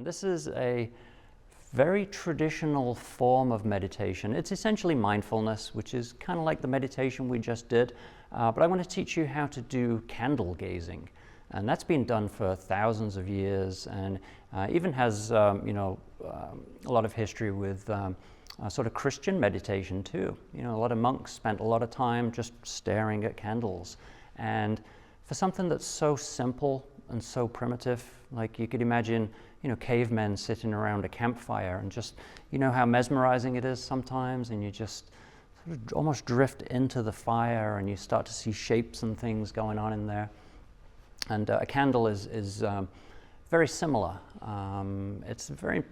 And this is a very traditional form of meditation. It's essentially mindfulness, which is kind of like the meditation we just did, but I want to teach you how to do candle gazing. And that's been done for thousands of years, and even has a lot of history with sort of Christian meditation too. You know, a lot of monks spent a lot of time just staring at candles. And for something that's so simple and so primitive, like you could imagine, cavemen sitting around a campfire and just, how mesmerizing it is sometimes, and you just sort of almost drift into the fire and you start to see shapes and things going on in there. And a candle is very similar. It's a very,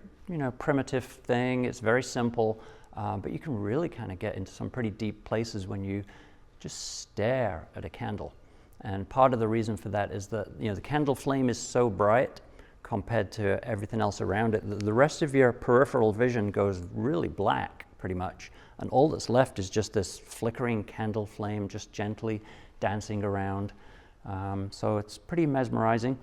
primitive thing. It's very simple, but you can really kind of get into some pretty deep places when you just stare at a candle. And part of the reason for that is that, the candle flame is so bright compared to everything else around it, the rest of your peripheral vision goes really black, pretty much. And all that's left is just this flickering candle flame just gently dancing around. So it's pretty mesmerizing.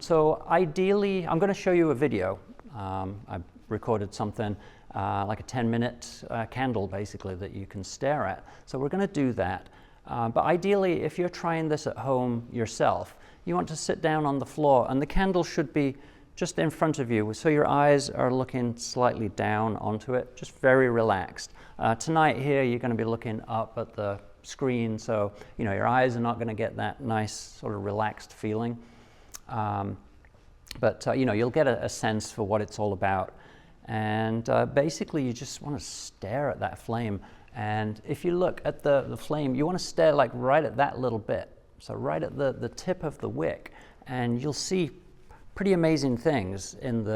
So ideally, I'm going to show you a video. I recorded something like a 10-minute candle, basically, that you can stare at. So we're going to do that. But ideally, if you're trying this at home yourself, you want to sit down on the floor, and the candle should be just in front of you, so your eyes are looking slightly down onto it, just very relaxed. Tonight here, you're going to be looking up at the screen, so your eyes are not going to get that nice sort of relaxed feeling. But you'll get a sense for what it's all about. And basically, you just want to stare at that flame. And if you look at the flame, you want to stare like right at that little bit. So right at the tip of the wick, and you'll see pretty amazing things in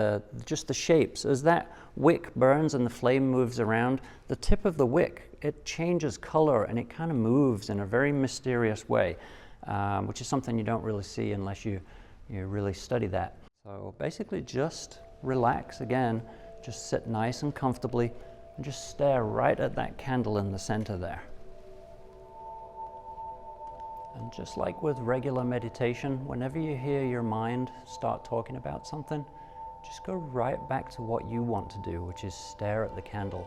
just the shapes. As that wick burns and the flame moves around, the tip of the wick, it changes color and it kind of moves in a very mysterious way, which is something you don't really see unless you really study that. So basically just relax again, just sit nice and comfortably and just stare right at that candle in the center there. And just like with regular meditation, whenever you hear your mind start talking about something, just go right back to what you want to do, which is stare at the candle.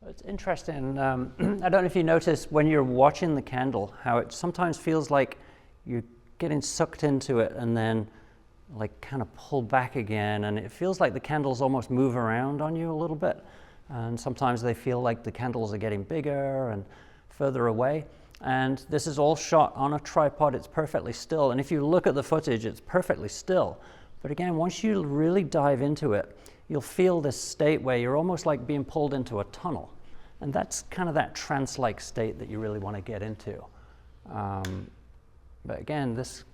So it's interesting. I don't know if you notice when you're watching the candle, how it sometimes feels like you're getting sucked into it and then like kind of pulled back again, and it feels like the candles almost move around on you a little bit, and sometimes they feel like the candles are getting bigger and further away. And this is all shot on a tripod. It's perfectly still, and if you look at the footage, it's perfectly still. But again, once you really dive into it, you'll feel this state where you're almost like being pulled into a tunnel, and that's kind of that trance-like state that you really want to get into. But again, this,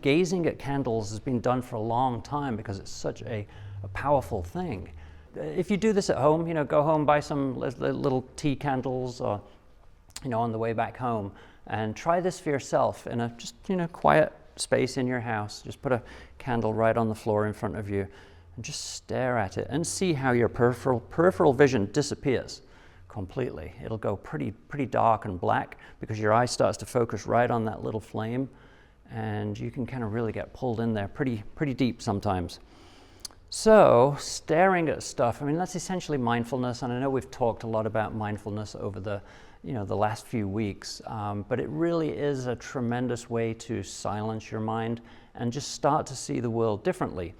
gazing at candles has been done for a long time because it's such a powerful thing. If you do this at home, go home, buy some little tea candles, or on the way back home, and try this for yourself in a just quiet space in your house. Just put a candle right on the floor in front of you and just stare at it and see how your peripheral vision disappears completely. It'll go pretty dark and black because your eye starts to focus right on that little flame, and you can kind of really get pulled in there pretty deep sometimes. So staring at stuff, that's essentially mindfulness, and I know we've talked a lot about mindfulness over the last few weeks, but it really is a tremendous way to silence your mind and just start to see the world differently.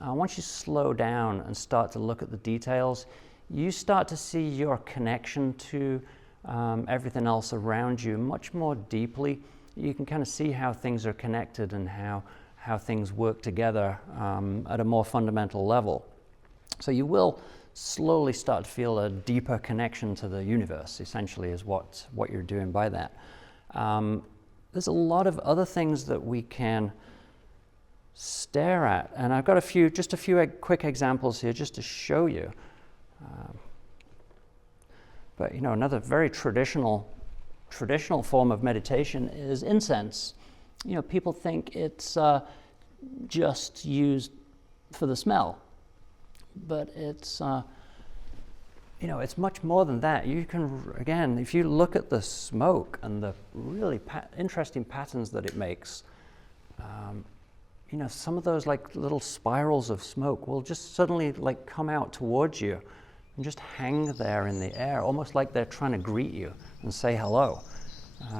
Once you slow down and start to look at the details, you start to see your connection to everything else around you much more deeply. You can kind of see how things are connected and how things work together at a more fundamental level. So you will slowly start to feel a deeper connection to the universe, essentially, is what you're doing by that. There's a lot of other things that we can stare at, and I've got just a few quick examples here just to show you. But another very traditional form of meditation is incense. People think it's just used for the smell, but it's it's much more than that. You can, again, if you look at the smoke and the really interesting patterns that it makes, some of those like little spirals of smoke will just suddenly like come out towards you and just hang there in the air, almost like they're trying to greet you and say hello.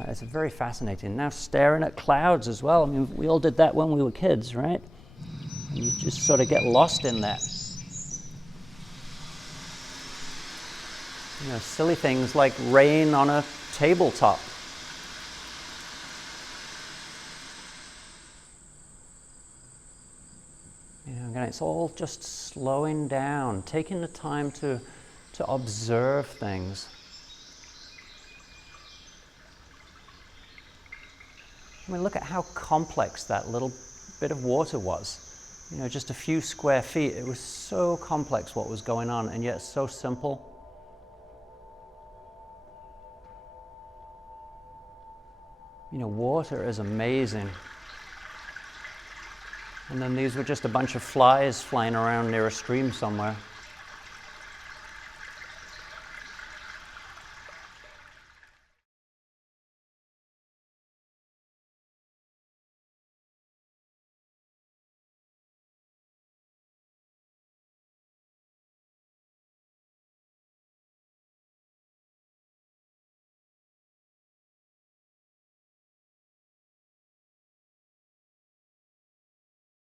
It's very fascinating. Now staring at clouds as well. We all did that when we were kids, right? And you just sort of get lost in that. Silly things like rain on a tabletop. Again, it's all just slowing down, taking the time to observe things. Look at how complex that little bit of water was. Just a few square feet. It was so complex what was going on, and yet so simple. Water is amazing. And then these were just a bunch of flies flying around near a stream somewhere.